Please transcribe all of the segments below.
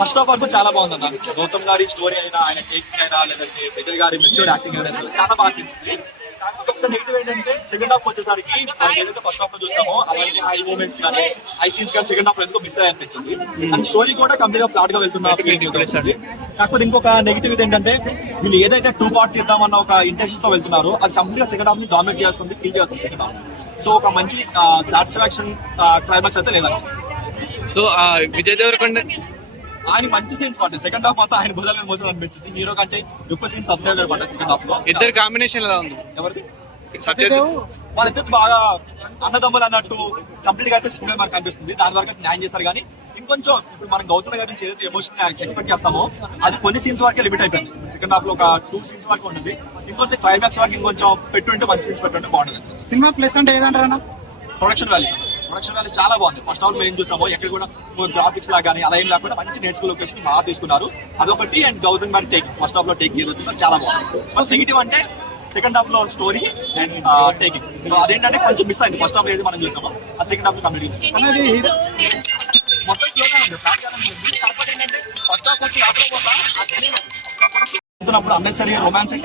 First of all చాలా బాగుంది అన్న. గౌతమ్ గారి స్టోరీ అయినా, ఆయన టేకింగ్ అయినా, లేదంటే విజయ్ గారి మెచ్యూర్ యాక్టింగ్ అయినా అసలు చాలా బాగా అనిపించింది. కాకపోతే ఒక నెగిటివ్ ఏంటంటే సెకండ్ హాఫ్ వచ్చేసరికి మనం ఏదైతే ఫస్ట్ హాఫ్ లో చూస్తామో అవన్నీ హై మూమెంట్స్ కానీ హై సీన్స్ కానీ సెకండ్ హాఫ్ ఎందుకో మిస్ అనిపించింది. అండ్ స్టోరీ కూడా కంప్లీట్ గా ఫ్లాట్ గా వెళ్తున్నారు. కాకపోతే ఇంకొక నెగిటివ్ ఏంటంటే వీళ్ళు ఏదైతే 2 పార్ట్ తీద్దామన్న ఒక ఇంటెన్షన్ తో వెళ్తున్నారో అది కంప్లీట్ గా సెకండ్ హాఫ్ ని డామినేట్ చేస్తుంది, కిల్ చేస్తుంది సెకండ్ హాఫ్. సో ఒక మంచి సాటిస్ఫాక్షన్ క్లైమాక్స్ అయితే లేదనిపించింది. సో విజయ్ దేవరకొండ ఆయన మంచి సీన్స్ పడ్డాయి. సెకండ్ హాఫ్ మొత్తం ఆయన భుజాల మీద మోసం అనిపించింది. హీరో కంటే ఎక్కువ సీన్స్ సత్యదేవ్ గారు పడ్డాయి సెకండ్ హాఫ్ లో. ఇద్దరు కాంబినేషన్ ఎలా ఉంది? ఎవరికి? సత్యదేవ్ వాళ్ళిద్దరు బాగా అన్నదమ్ములు అన్నట్టు కంప్లీట్ గా అయితే సినిమా మనకు కనిపిస్తుంది. దాని వరకు న్యాయం చేశారు. కానీ ఇంకొంచెం ఇప్పుడు మనం గౌతమ్ గారి నుంచి ఏదైతే ఎమోషన్ ఎక్స్పెక్ట్ చేస్తామో అది కొన్ని సీన్స్ వరకే లిమిట్ అయిపోయింది. సెకండ్ హాఫ్ లో ఒక 2 సీన్స్ వరకు ఉంటుంది. ఇంకొంచెం క్లైమాక్స్ వరకు ఇంకొంచెం పెట్టుంటే 1 సీన్స్ పెట్టుంటే బాగుంటుంది. సినిమా ప్లస్ అంటే ఏదంటారా? ప్రొడక్షన్ వాల్యూ చాలా బాగుంది. ఫస్ట్ హాఫ్ మేము చూసాము ఎక్కడ కూడా గ్రాఫిక్స్ లా కానీ అలా ఏం లేకుండా మంచి నేచురల్ లొకేషన్ బాగా తీసుకున్నారు. అదొకటి. అండ్ గౌతమ్ గారి టేక్ ఫస్ట్ హాఫ్ లో టేక్ చాలా బాగుంది. సో నెగిటివ్ అంటే సెకండ్ హాఫ్ లో స్టోరీ అండ్ టేకింగ్ అదేంటంటే కొంచెం మిస్ అయింది. ఫస్ట్ హాఫ్ ఏది మనం చూసామో ఆ సెకండ్ హాఫ్ లో కంప్లీట్ మొత్తం స్లోగా ఉంది. కాకపోతే ఏంటంటే ఫస్ట్ హాఫ్ వచ్చి అప్పుడు అన్నెసరీ రొమాంటిక్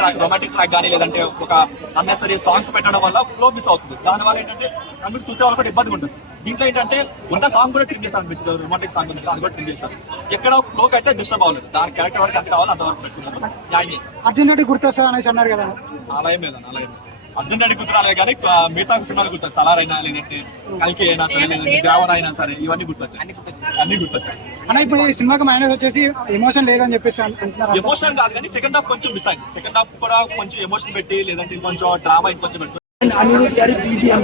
ట్రాక్ కానీ లేదంటే ఒక అన్నెసరీ సాంగ్స్ పెట్టడం వల్ల ఫ్లో మిస్ అవుతుంది. దాని వల్ల ఏంటంటే కంప్లీట్ చూసే వాళ్ళు కూడా ఇబ్బంది ఉంటుంది. దీంట్లో ఏంటంటే ఉన్న సాంగ్ కూడా ట్రిమ్ చేస్తాను అనిపించింది. రొమాంటిక్ సాంగ్ ఉంది అది కూడా ట్రిమ్ చేశారు. ఎక్కడ ఫ్లోకి అయితే డిస్టర్బ్ అవ్వలేదు. దాని క్యారెక్టర్ వరకు ఎంత కావాలో అంతవరకు పెట్టుకున్నారు. న్యాయం చేశారు. అర్జున్ రెడ్డి గుర్తొస్తా అనేసి అన్నారు కదా, అలా ఏం లేదు. అర్జున్ రెడ్డి గుర్తురాలే కానీ మిగతా సినిమాలు గుర్తొచ్చు. సలార్ అయినా లేదంటే కల్కి అయినా సరే లేదంటే గ్రావర్ అయినా సరే ఇవన్నీ గుర్తొచ్చాయి. అన్ని గుర్తొచ్చాయి. అన్న ఇప్పుడు ఈ సినిమాకి మైనస్ వచ్చేసి ఎమోషన్ లేదని చెప్పేసి అంటున్నారు. ఎమోషన్ కాదు కానీ సెకండ్ హాఫ్ కొంచెం మిస్ అయింది. సెకండ్ హాఫ్ కూడా కొంచెం ఎమోషన్ పెట్టి లేదంటే కొంచెం డ్రామా ఇంకొంచెం పెట్టి అనిరుద్ గారి బీజిఎం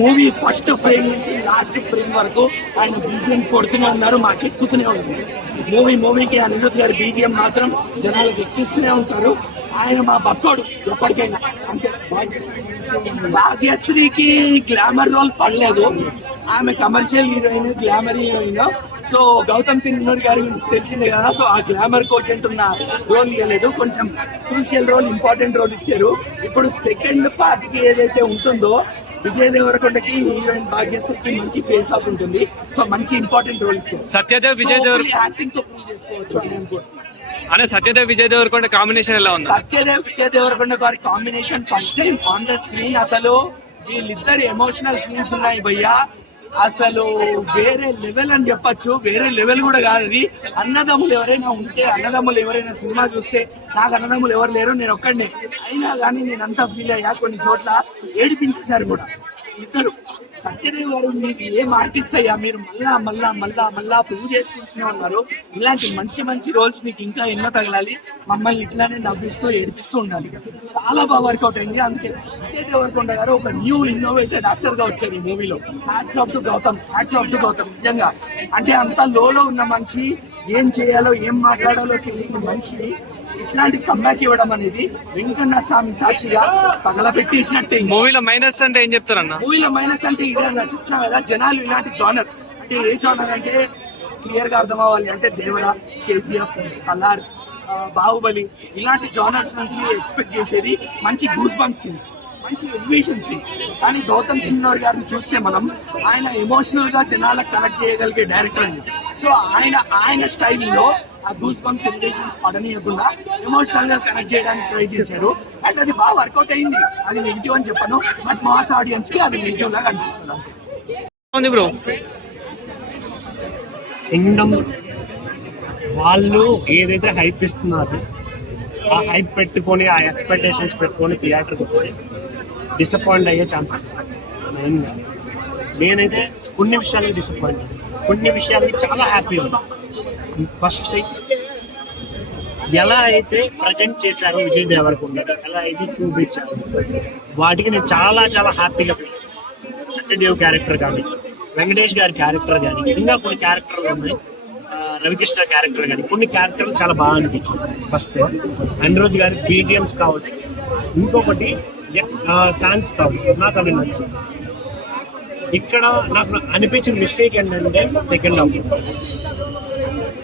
మూవీ ఫస్ట్ ఫ్రేమ్ నుంచి లాస్ట్ ఫ్రేమ్ వరకు ఆయన బీజిఎం కొడుతూనే ఉన్నారు. మాకు ఎక్కుతూనే ఉంటుంది. మూవీకి అనిరుద్ గారి బీజిఎం మాత్రం జనాలకు ఎక్కిస్తూనే ఉంటారు. ఆయన మా భక్తుడు ఎప్పటికైనా. అంతే. భాగ్యశ్రీకి గ్లామర్ రోల్ పడలేదు. ఆమె commercial heroine, glamour heroine. So Gautam Tinnuri గారి గురించి తెలిసిందే కదా. సో ఆ గ్లామర్ కోషెంట్ ఉన్న రోల్ ఇవ్వలేదు. కొంచెం క్రూషియల్ రోల్, ఇంపార్టెంట్ రోల్ ఇచ్చారు. ఇప్పుడు సెకండ్ పార్ట్ కి ఏదైతే ఉంటుందో విజయ్ దేవరకొండకి హీరోయిన్ భాగ్యశ్రీకి మంచి ఫేస్ ఆఫ్ ఉంటుంది. సో మంచి ఇంపార్టెంట్ రోల్ ఇచ్చారు. సత్యదేవ్ విజయ్ దేవరకొండ యాక్టింగ్ తో ప్రూవ్ చేసుకోవచ్చు అని అనుకుంటున్నాను. అనే సత్యదేవ్ విజయ్ దేవరకొండ కాంబినేషన్ ఎలా ఉంది? సత్యదేవ్ విజయ్ దేవరకొండ గారి combination first time on the screen. అసలు వీళ్ళిద్దరు ఎమోషనల్ సీన్స్ ఉన్నాయి భయ్యా. అసలు వేరే లెవెల్ అని చెప్పచ్చు. వేరే లెవెల్ కూడా కాదు ఇది. అన్నదమ్ములు ఎవరైనా ఉంటే, అన్నదమ్ములు ఎవరైనా సినిమా చూస్తే, నాకు అన్నదమ్ములు ఎవరు లేరు, నేను ఒక్కడినే, అయినా కానీ నేను అంతా ఫీల్ అయ్యా. కొన్ని చోట్ల ఏడిపించేశారు కూడా ఇద్దరు. సత్యదేవ్ గారు మీకు ఏం ఆర్టిస్ట్ అయ్యా, మీరు మళ్ళా ప్రూవ్ చేసుకుంటూనే ఉన్నారు. ఇలాంటి మంచి రోల్స్ మీకు ఇంకా ఎన్నో తగలాలి. మమ్మల్ని ఇట్లానే నవ్విస్తూ ఏడిపిస్తూ ఉండాలి. చాలా బాగా వర్కౌట్ అయింది. అందుకే విజయ్ దేవరకొండ గారు ఒక న్యూ ఇన్నోవేటివ్ యాక్టర్ గా వచ్చారు ఈ మూవీలో. హ్యాట్స్ ఆఫ్ టు గౌతమ్ నిజంగా. అంటే అంత లోలో ఉన్న మనిషి ఏం చేయాలో ఏం మాట్లాడాలో తెలియని మనిషి ఇట్లాంటి కంబ్యాక్ ఇవ్వడం అనేది వెంకన్న స్వామి సాక్షిగా తగలపెట్టేసినట్టే. మూవీలో మైనస్ అంటే ఏం చెప్తారన్న? మూవీలో మైనస్ అంటే ఇదే చెప్తున్నా కదా. జనాలు ఇలాంటి జానర్ అంటే ఏ జానర్ అంటే క్లియర్ గా అర్థం అవ్వాలి. అంటే దేవరా, కేజీఎఫ్, సలార్, బాహుబలి ఇలాంటి జానర్స్ నుంచి ఎక్స్పెక్ట్ చేసేది మంచి గూస్ బంప్ సీన్స్, మంచి ఎలివేషన్ సీన్స్. కానీ గౌతమ్ తిన్నూరి గారిని చూస్తే మనం ఆయన ఎమోషనల్ గా జనాలకు కనెక్ట్ చేయగలిగే డైరెక్టర్ అని. సో ఆయన స్టైల్లో ఆ గూస్ బంప్స్ ఎలివేషన్స్ పడనీయకుండా ఎమోషనల్ గా కనెక్ట్ చేయడానికి ట్రై చేశారు. అండ్ అది బాగా వర్కౌట్ అయింది. అది నెగిటివ్ అని చెప్పను, బట్ మాస్ ఆడియన్స్ కి అది నెగిటివ్ లాగా అనిపిస్తుంది. బ్రో కింగ్డమ్ వాళ్ళు ఏదైతే హైప్ ఇస్తున్నారు ఆ హైప్ పెట్టుకొని ఆ ఎక్స్పెక్టేషన్స్ పెట్టుకొని థియేటర్కి వస్తే డిసప్పాయింట్ అయ్యే ఛాన్సెస్. నేనైతే కొన్ని విషయాలకి డిసప్పాయింట్, కొన్ని విషయాలకి చాలా హ్యాపీ ఉంది. ఫస్ట్ థింగ్, ఎలా అయితే ప్రజెంట్ చేశారో విజయ్ దేవరకొండ, ఎలా అయితే చూపించారు, వాటికి నేను చాలా హ్యాపీగా ఫీల్. సత్యదేవ్ క్యారెక్టర్ కానీ, వెంకటేష్ గారి క్యారెక్టర్ కానీ, ఇంకా కొన్ని క్యారెక్టర్లు ఉన్నాయి, రవికృష్ణ క్యారెక్టర్ కానీ, కొన్ని క్యారెక్టర్లు చాలా బాగా అనిపించింది. ఫస్ట్ అనిరుద్ గారి బీజిఎమ్స్ కావచ్చు, ఇంకొకటి సాంగ్స్ కావచ్చు, నాకు అవి నచ్చింది. ఇక్కడ నాకు అనిపించిన మిస్టేక్ ఏంటంటే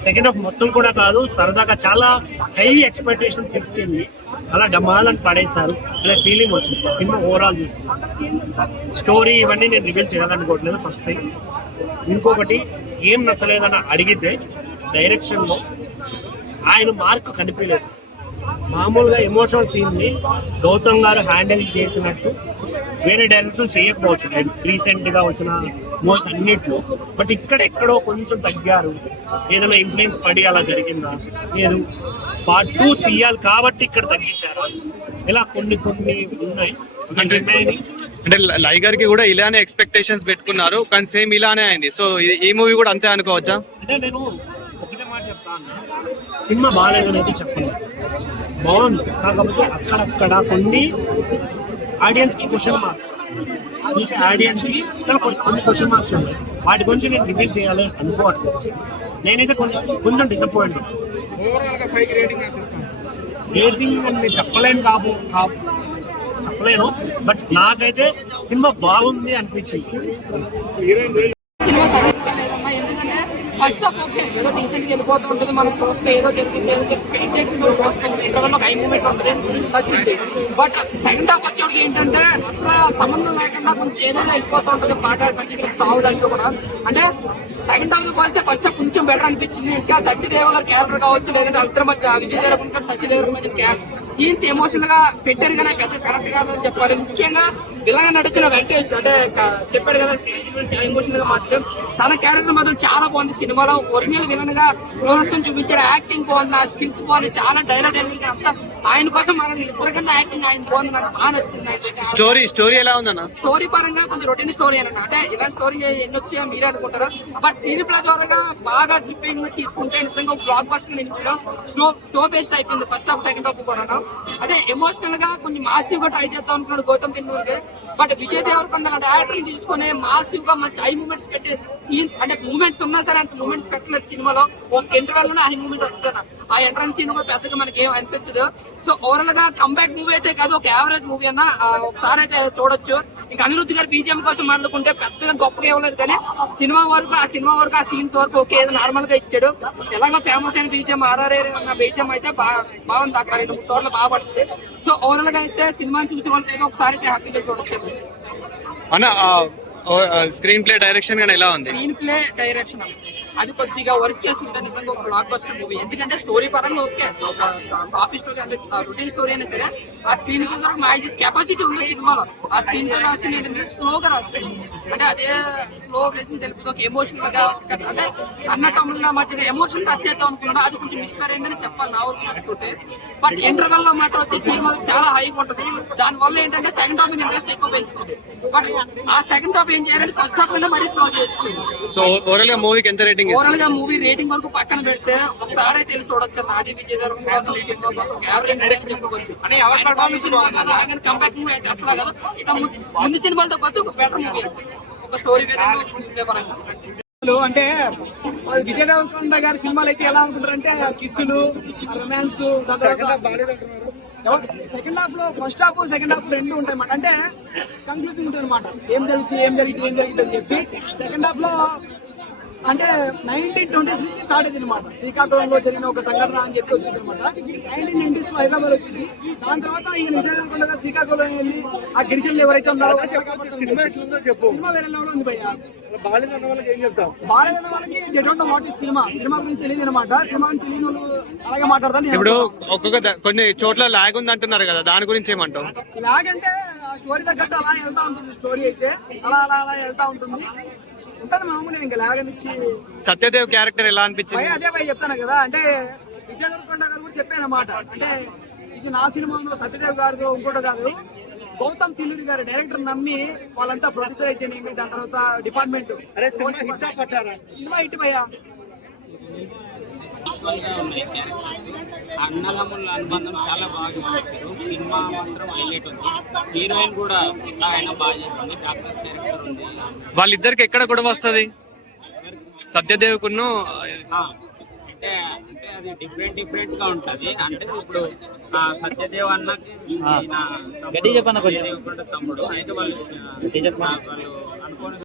సెకండ్ హాఫ్ మొత్తం కూడా కాదు, సరదాగా చాలా హై ఎక్స్పెక్టేషన్ తీసుకెళ్ళి అలా డమాలని పడేశారు అనే ఫీలింగ్ వచ్చింది. సినిమా ఓవరాల్ చూసుకుంటాం. స్టోరీ ఇవన్నీ నేను రివీల్ చేయాలనుకోవట్లేదు ఫస్ట్ టైం. ఇంకొకటి ఏం నచ్చలేదని అడిగితే డైరెక్షన్ లో ఆయన మార్క్ కనిపించలేదు. మామూలుగా ఎమోషనల్ సీన్ ని గౌతమ్ గారు హ్యాండిల్ చేసినట్టు వేరే డైరెక్టర్ చేయకపోవచ్చు రీసెంట్ గా వచ్చిన మూవీస్ అన్నిట్లో. బట్ ఇక్కడ ఎక్కడో కొంచెం తగ్గారు. ఏదైనా ఇన్ఫ్లుయెన్స్ పడి అలా జరిగిందా, లేదు పార్ట్ 2 తీయాలి కాబట్టి ఇక్కడ తగ్గించారు, ఇలా కొన్ని ఉన్నాయి. అంటే లైగర్ కి కూడా ఇలానే ఎక్స్పెక్టేషన్స్ పెట్టుకున్నారు కానీ సేమ్ ఇలానే అయింది. సో ఈ మూవీ కూడా అంతే అనుకోవచ్చా? అంటే నేను ఒకటే మాట చెప్తాను, సినిమా బాగాలేదని అయితే చెప్పను, బాగుంది. కాకపోతే అక్కడక్కడ కొన్ని ఆడియన్స్ కి క్వశ్చన్ మార్క్స్, చూసే ఆడియన్స్ కి చాలా కొన్ని క్వశ్చన్ మార్క్స్ ఉన్నాయి. వాటి గురించి నేను రివీల్ చేయాలి అనుకోవట్లేదు. నేనైతే కొంచెం డిసప్పాయింట్. రేటింగ్ నేను చెప్పలేను చెప్పలేను, బట్ నాకైతే సినిమా బాగుంది అనిపించింది. సినిమా సరిగ్గా లేదన్నా, ఎందుకంటే ఫస్ట్ ఆఫ్ ఓకే ఏదో డీసెంట్గా వెళ్ళిపోతూ ఉంటుంది, మనం చూస్తే ఏదో చెప్తుంది ఏదో చెప్పి పెయింటింగ్ చూస్తాం, ఇంటర్వెల్ ఒక 5 మూమెంట్ ఉంటుంది వచ్చింది. బట్ సెకండ్ హాఫ్ వచ్చేవాడికి ఏంటంటే అసలు సంబంధం లేకుండా కొంచెం ఏదైనా వెళ్ళిపోతూ ఉంటుంది, పాట పక్షులకు సాగుడు అంటూ కూడా. అంటే సెకండ్ హాఫ్ తో పోలిస్తే ఫస్ట్ హాఫ్ కొంచెం బెటర్ అనిపించింది. ఇంకా సత్యదేవ్ గారి క్యారెక్టర్ కావచ్చు, లేదంటే అల్తర్ మధ్య విజయ్ దేవరకొండ గారు సత్యదేవ్ మధ్య సీన్స్ ఎమోషనల్ గా పెట్టారు కానీ పెద్ద కరెక్ట్ కాదని చెప్పాలి. ముఖ్యంగా విలన్ నడిచిన వెంకటేష్ అంటే చెప్పాడు కదా చాలా ఎమోషనల్ గా మాట్లాడారు. తన క్యారెక్టర్ మాత్రం చాలా బాగుంది. సినిమాలో ఒరిజినల్ విలన్ గా ప్రవర్తన చూపించాడు, యాక్టింగ్ బాగుంది, ఆ స్కిల్స్ బాగుంది, చాలా డైలాగ్ డెలివరీ అంతా ఆయన కోసం మనం ఇద్దరు కన్నా యాక్టింగ్ ఆయన బాగుంది, నాకు బాగా నచ్చింది. స్టోరీ ఎలా ఉందన్న? స్టోరీ పరంగా కొంచెం రొటీన్ స్టోరీ అన్న, అంటే ఇలా స్టోరీ ఎన్ని వచ్చాయో మీరే అనుకుంటారు. బట్ స్క్రీన్ ప్లే ద్వారా బాగా గ్రిప్పింగ్ గా తీసుకుంటే నిజంగా బ్లాక్ బస్టర్ నిలిపారు. స్లో బేస్డ్ అయిపోయింది ఫస్ట్ హాఫ్ సెకండ్ హాఫ్ కూడా. అదే ఎమోషనల్ గా కొంచెం మాసివ్ గా ట్రై చేద్దాం అనుకున్నాడు గౌతమ్ తిన్నూరుకి. బట్ విజయ్ దేవరకొండ యాక్టర్ తీసుకుని మాసివ్ గా మంచి హై మూమెంట్స్ పెట్టి సీన్, అంటే మూమెంట్స్ ఉన్నా సరే అంత మూమెంట్స్ పెట్టలేదు సినిమాలో. ఒక ఇంటర్వెల్ లోనే హై మూమెంట్ వస్తుంది, ఆ ఎంట్రన్స్ సీన్ కూడా పెద్దగా మనకి ఏం అనిపించదు. సో ఓవరాల్ గా కంబ్యాక్ మూవీ అయితే కాదు, ఒక యావరేజ్ మూవీ అన్న ఒకసారి అయితే చూడొచ్చు. ఇంకా అనిరుద్ధ్ గారి బీజిఎం కోసం మాట్లాడుకుంటే పెద్దగా గొప్పగా ఇవ్వలేదు కానీ సినిమా వరకు ఆ సీన్స్ వరకు ఓకే నార్మల్ గా ఇచ్చాడు. ఎలాగో ఫేమస్ అయిన బీజిఎం ఆర్ఆర్ఏ బీజిఎం అయితే బాగుంది, అక్కడ 2-3 చోట్ల బాగా పడుతుంది. సో ఓవరాల్ గా అయితే సినిమాని చూసిన వాళ్ళు అయితే ఒకసారి అయితే హ్యాపీగా చూడొచ్చు అన్న. స్క్రీన్ ప్లే డైరెక్షన్ కానీ ఎలా ఉంది? స్క్రీన్ ప్లే డైరెక్షన్ అది కొద్దిగా వర్క్ చేస్తుంటే నిజంగా ఒక బ్లాక్ బస్టర్ మూవీ. ఎందుకంటే స్టోరీ పరంగా ఓకే, ఒక కాపీ స్టోరీ అంటే రొటీన్ స్టోరీ అయినా సరే ఆ స్క్రీన్ ప్లే ద్వారా మ్యాజిక్ కెపాసిటీ ఉంది సినిమాలో. ఆ స్క్రీన్ ప్లే రాస్తుంది ఏంటంటే స్లోగా రాస్తుంది, అంటే అదే స్లో ప్లేస్ తెలుపుతుంది, ఒక ఎమోషనల్ గా అంటే అన్న తమ్ముళ్ళ మధ్య ఎమోషన్ టచ్ చేద్దాం అనుకున్నాడు, అది కొంచెం మిస్ఫైర్ అయిందని చెప్పాలి నా ఊరికి చూసుకుంటే. బట్ ఇంటర్వెల్ లో మాత్రం వచ్చే సినిమా చాలా హైగా ఉంటుంది. దాని వల్ల ఏంటంటే సెకండ్ హాఫ్ మీద ఇంట్రెస్ట్ ఎక్కువ పెంచుతుంది. బట్ ఆ సెకండ్ హాఫ్ ఏం చేయాలంటే ఫస్ట్ హాఫ్ మీద మరీ స్లో చేస్తుంది. సో ఓవరాల్ గా మూవీకి ఎంత రేటింగ్? ఓవరాల్ గా మూవీ రేటింగ్ వరకు పక్కన పెడితే ఒకసారి అయితే చూడొచ్చు. నాది విజయ్ దేవరకొండ కోసం ఈ సినిమా కోసం ఒక యావరేజ్ మూవీ అని చెప్పుకోవచ్చు. కంబ్యాక్ మూవీ అయితే అసలు కాదు, ఇక ముందు సినిమాలతో పాటు ఒక బెటర్ మూవీ అయితే ఒక స్టోరీ విధంగా వచ్చింది పరంగా. అంటే విజయ్ దేవరకొండ గారి సినిమాలు అయితే ఎలా అనుకుంటారంటే కిస్సులు, రొమాన్స్, సెకండ్ హాఫ్ లో ఫస్ట్ హాఫ్ సెకండ్ హాఫ్ రెండు ఉంటాయి అన్నమాట. అంటే కంక్లూజన్ ఉంటుంది అనమాట, ఏం జరుగుతుంది అని చెప్పి. సెకండ్ హాఫ్ లో అంటే 1920s నుంచి స్టార్ట్ అయింది అనమాట. శ్రీకాకుళంలో జరిగిన ఒక సంఘటన అని చెప్పి వచ్చింది అనమాట. 1990s లో హైదరాబాద్ వచ్చింది. దాని తర్వాత ఈ విజయ్ దేవరకొండ గారు శ్రీకాకుళం వెళ్ళి ఆ గిరిజనులు ఎవరైతే ఉన్నారో సినిమా వేరే లెవెల్ ఉంది భయ్య. బాలేదన్న వాళ్ళకి they don't know what is cinema గురించి తెలియదు అనమాట. సినిమా తెలియని వాళ్ళు అలాగే మాట్లాడతాను. ఇప్పుడు ఒక్కొక్క కొన్ని చోట్ల లాగ్ ఉంది అంటున్నారు కదా, దాని గురించి ఏమంటావు? లాగ్ అంటే స్టోరీ తగ్గట్టు అలా వెళ్తా ఉంటుంది. స్టోరీ అయితే అలా వెళ్తా ఉంటుంది మామూలుగా. ఇంకా లాగనిచ్చి సత్యదేవ్ క్యారెక్టర్ ఎలా అనిపించింది? అదే భయ చెప్తాను కదా, అంటే విజయ్ దేవరకొండ గారు కూడా చెప్పాను అన్నమాట. అంటే ఇది నా సినిమా సత్యదేవ్ గారు ఇంకోటి కాదు, గౌతమ్ తిల్లూరి గారు డైరెక్టర్ నమ్మి వాళ్ళంతా ప్రొడ్యూసర్ అయితేనేమి, దాని తర్వాత డిపార్ట్మెంట్ సినిమా హిట్ భయ్యా. అన్నదమ్ముల అనుబంధం చాలా బాగా సినిమా మాత్రం హైలైట్ ఉంది. హీరోయిన్ కూడా ఆయన బాగా చేస్తుంది, డాక్టర్ క్యారెక్టర్ ఉంది. వాళ్ళిద్దరికి ఎక్కడ గొడవ వస్తుంది సత్యదేవ్ కును? అంటే అది డిఫరెంట్ గా ఉంటది. అంటే ఇప్పుడు సత్యదేవ్ అన్నకి తమ్ముడు అయితే వాళ్ళు అనుకోని